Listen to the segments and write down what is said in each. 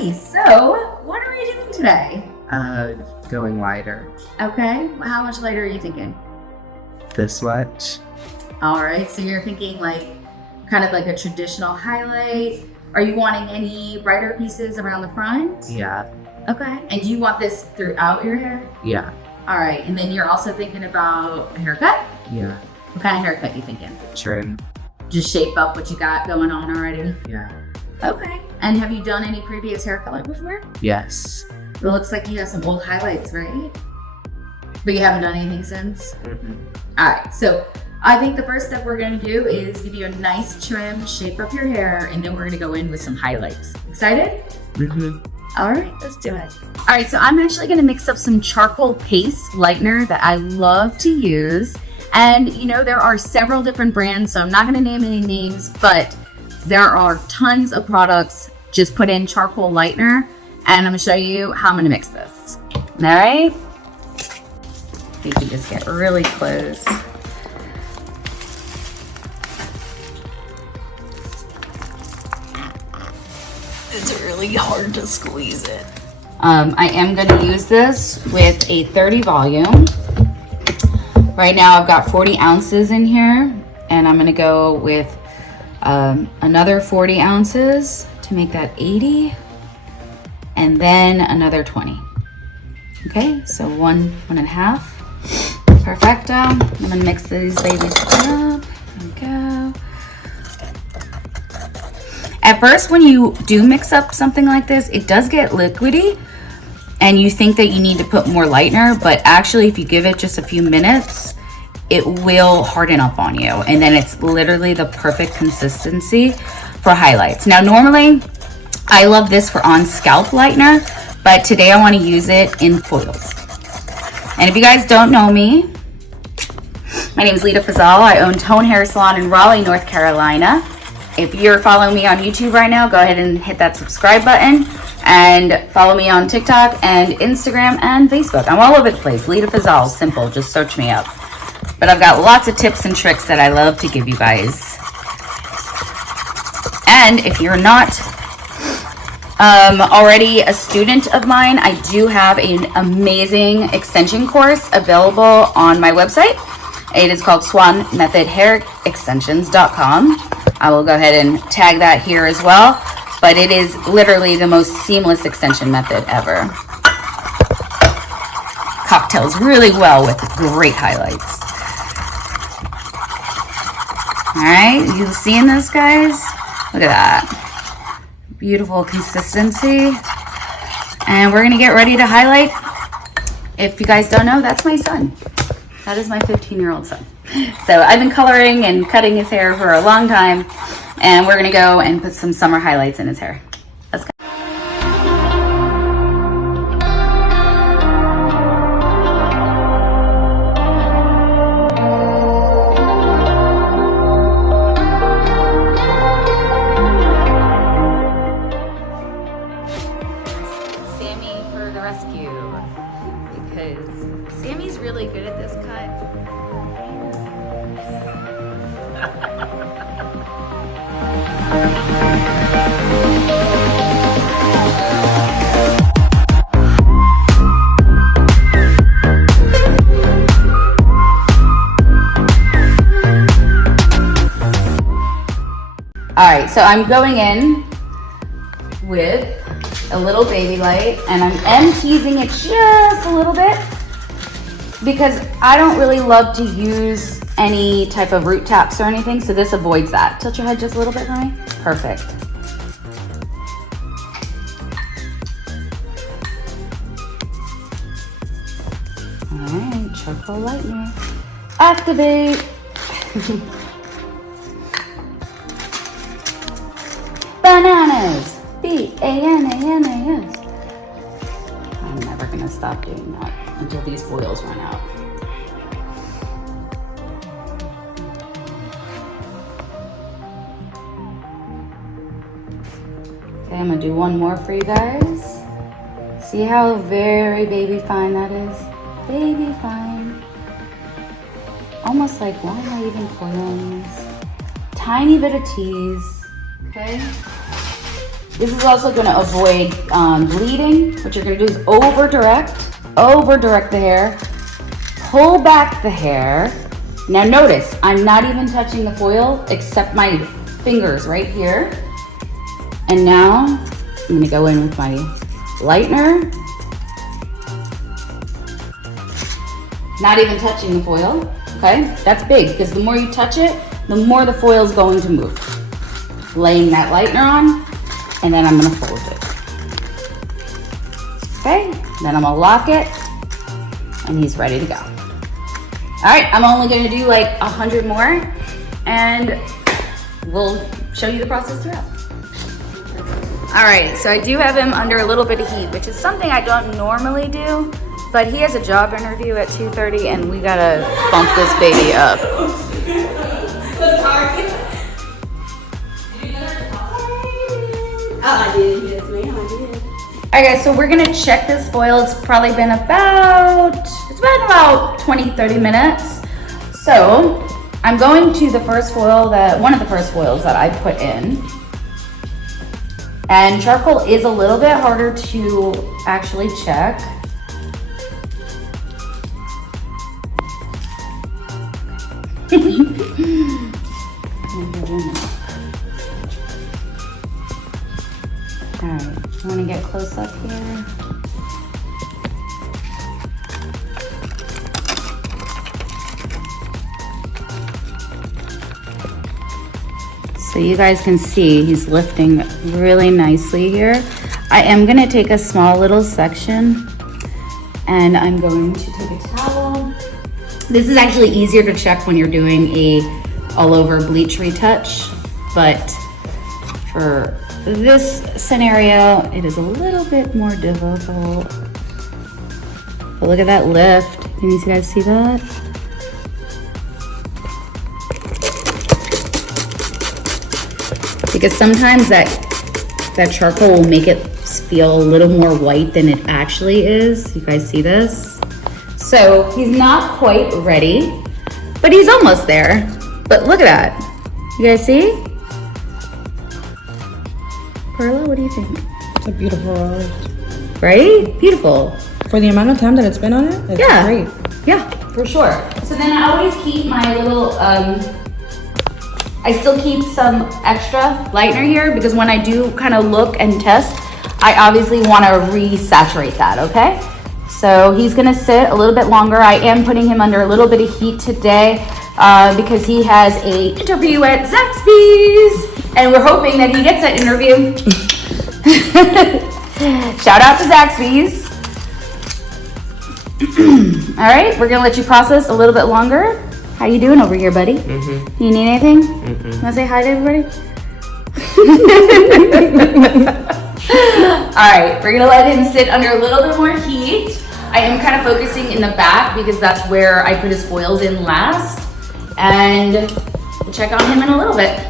Alrighty, so what are we doing today? Going lighter. Okay, how much lighter are you thinking? This much. Alright, so you're thinking like, kind of like a traditional highlight. Are you wanting any brighter pieces around the front? Yeah. Okay, and do you want this throughout your hair? Yeah. Alright, and then you're also thinking about a haircut? Yeah. What kind of haircut you thinking? Trim. Just shape up what you got going on already? Yeah. Okay. And have you done any previous hair color before? Yes. It looks like you have some old highlights, right? But you haven't done anything since? Mm-hmm. All right, so I think the first step we're gonna do is give you a nice trim, shape up your hair, and then we're gonna go in with some highlights. Excited? Mm-hmm. All right, let's do it. All right, so I'm actually gonna mix up some charcoal paste lightener that I love to use. And you know, there are several different brands, so I'm not gonna name any names, but there are tons of products. Just put in charcoal lightener, and I'm gonna show you how I'm gonna mix this. All right? You can just get really close. It's really hard to squeeze it. I am gonna use this with a 30 volume. Right now I've got 40 ounces in here, and I'm gonna go with another 40 ounces to make that 80, and then another 20. Okay, so one and a half. Perfecto. I'm gonna mix these babies up. There we go. At first, when you do mix up something like this, it does get liquidy, and you think that you need to put more lightener, but actually if you give it just a few minutes, it will harden up on you, and then it's literally the perfect consistency for highlights. Now, normally, I love this for on scalp lightener, but today I want to use it in foils. And if you guys don't know me, my name is Leda Fazal. I own Tone Hair Salon in Raleigh, North Carolina. If you're following me on YouTube right now, go ahead and hit that subscribe button, and follow me on TikTok and Instagram and Facebook. I'm all over the place. Leda Fazal, simple, just search me up. But I've got lots of tips and tricks that I love to give you guys. And if you're not already a student of mine, I do have an amazing extension course available on my website. It is called 𝗧𝗢𝗡 I will go ahead and tag that here as well. But it is literally the most seamless extension method ever. Cocktails really well with great highlights. All right, you seeing this, guys? Look at that. Beautiful consistency. And we're gonna get ready to highlight. If you guys don't know, that's my son. That is my 15-year-old son. So I've been coloring and cutting his hair for a long time, and we're gonna go and put some summer highlights in his hair. Let's go. Sammy for the rescue, because Sammy's really good at this cut. All right, so I'm going in with a little baby light, and I'm teasing it just a little bit because I don't really love to use any type of root taps or anything, so this avoids that. Tilt your head just a little bit, honey. Perfect. All right, charcoal lightener. Activate. Bananas. B-A-N-A-N-A-S. I'm never gonna stop doing that until these foils run out. Okay, I'm gonna do one more for you guys. See how very baby fine that is? Baby fine. Almost like, why am I even foiling this? Tiny bit of tease, okay? This is also gonna avoid bleeding. What you're gonna do is over-direct the hair, pull back the hair. Now notice, I'm not even touching the foil except my fingers right here. And now I'm gonna go in with my lightener. Not even touching the foil, okay? That's big, because the more you touch it, the more the foil is going to move. Laying that lightener on, and then I'm gonna fold it. Okay, then I'm gonna lock it, and he's ready to go. All right, I'm only gonna do like 100 more, and we'll show you the process throughout. All right, so I do have him under a little bit of heat, which is something I don't normally do, but he has a job interview at 2:30 and we gotta bump this baby up. I did, yes ma'am, I did. All right guys, so we're gonna check this foil. It's probably been about 20-30 minutes. So I'm going to the first foil, one of the first foils that I put in. And charcoal is a little bit harder to actually check. All right, you want to get close up here? So you guys can see he's lifting really nicely here. I am gonna take a small little section and I'm going to take a towel. This is actually easier to check when you're doing a all over bleach retouch, but for this scenario, it is a little bit more difficult. But look at that lift. Can you guys see that? Because sometimes that charcoal will make it feel a little more white than it actually is. You guys see this? So he's not quite ready, but he's almost there. But look at that. You guys see? Perla, what do you think? It's a beautiful rose. Right? Beautiful. For the amount of time that it's been on it, it's great. Yeah, for sure. So then I always keep my little, I still keep some extra lightener here because when I do kind of look and test, I obviously want to resaturate that, okay? So he's gonna sit a little bit longer. I am putting him under a little bit of heat today because he has a interview at 𝗧𝒂𝒄𝒊𝒂𝒍𝒊𝒔𝒕 and we're hoping that he gets that interview. Shout out to 𝗧𝒂𝒄𝒊𝒂𝒍𝒊𝒔𝒕. All right, we're gonna let you process a little bit longer. How you doing over here, buddy? Mm-hmm. You need anything? Mm-mm. Wanna say hi to everybody? All right, we're gonna let him sit under a little bit more heat. I am kind of focusing in the back because that's where I put his foils in last. And we'll check on him in a little bit.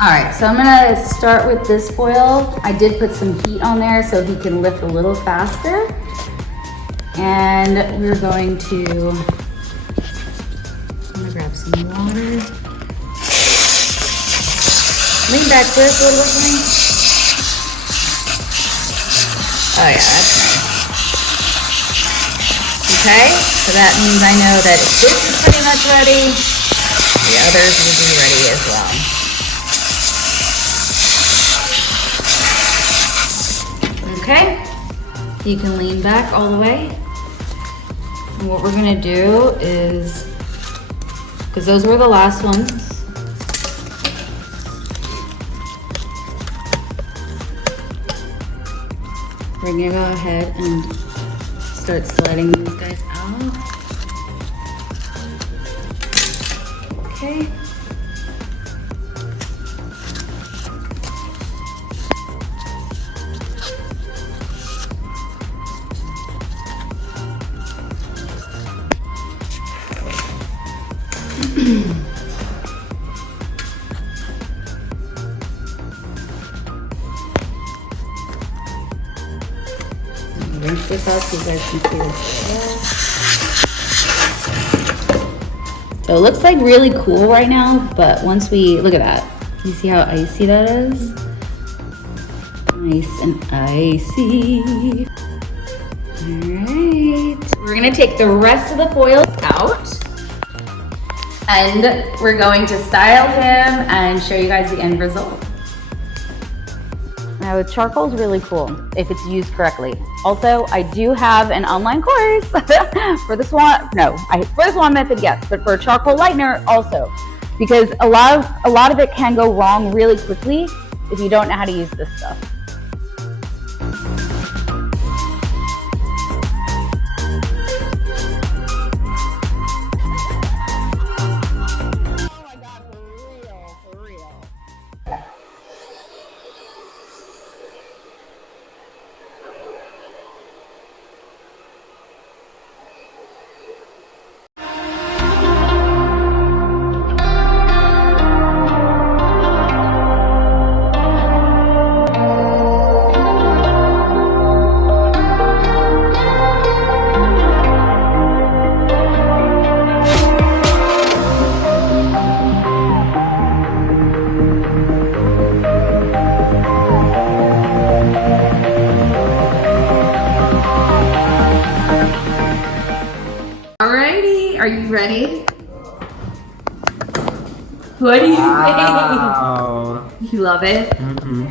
All right, so I'm gonna start with this foil. I did put some heat on there so he can lift a little faster. And we're going to, I'm gonna grab some water. Lean back first a little bit, Frank. Oh yeah. Okay, so that means I know that this is pretty much ready. The others will be ready as well. Okay, you can lean back all the way. And what we're gonna do is, because those were the last ones, we're gonna go ahead and start sliding these guys out. Okay. Rinse this out so you guys can see this. So it looks like really cool right now, but once we look at that, you see how icy that is? Nice and icy. Alright. We're gonna take the rest of the foils out. And we're going to style him and show you guys the end result. Now, charcoal is really cool if it's used correctly. Also, I do have an online course for the Swan. No, for the Swan method, yes, but for charcoal lightener also, because a lot of it can go wrong really quickly if you don't know how to use this stuff. Alrighty, are you ready? What do you think? You love it? Mm-hmm.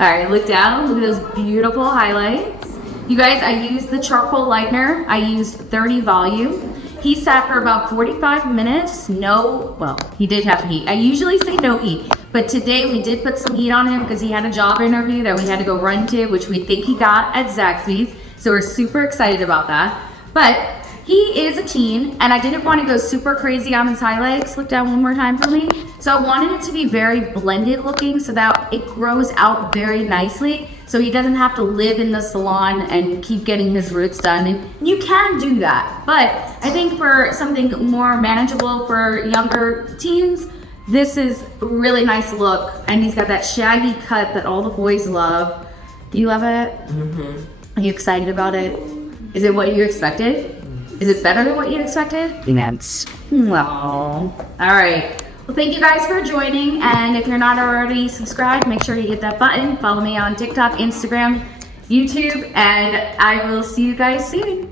Alright, look down. Look at those beautiful highlights. You guys, I used the charcoal lightener. I used 30 volume. He sat for about 45 minutes. Well, he did have heat. I usually say no heat, but today we did put some heat on him because he had a job interview that we had to go run to, which we think he got at 𝗧𝒊𝒄𝒊𝒂𝒍𝒊𝒔𝒕. So we're super excited about that. But he is a teen, and I didn't want to go super crazy on his highlights. Look down one more time for me. So I wanted it to be very blended looking so that it grows out very nicely, so he doesn't have to live in the salon and keep getting his roots done. And you can do that, but I think for something more manageable for younger teens, this is a really nice look, and he's got that shaggy cut that all the boys love. You love it? Mm-hmm. Are you excited about it? Is it what you expected? Is it better than what you expected? Yes. Well, all right. Well, thank you guys for joining. And if you're not already subscribed, make sure you hit that button. Follow me on TikTok, Instagram, YouTube, and I will see you guys soon.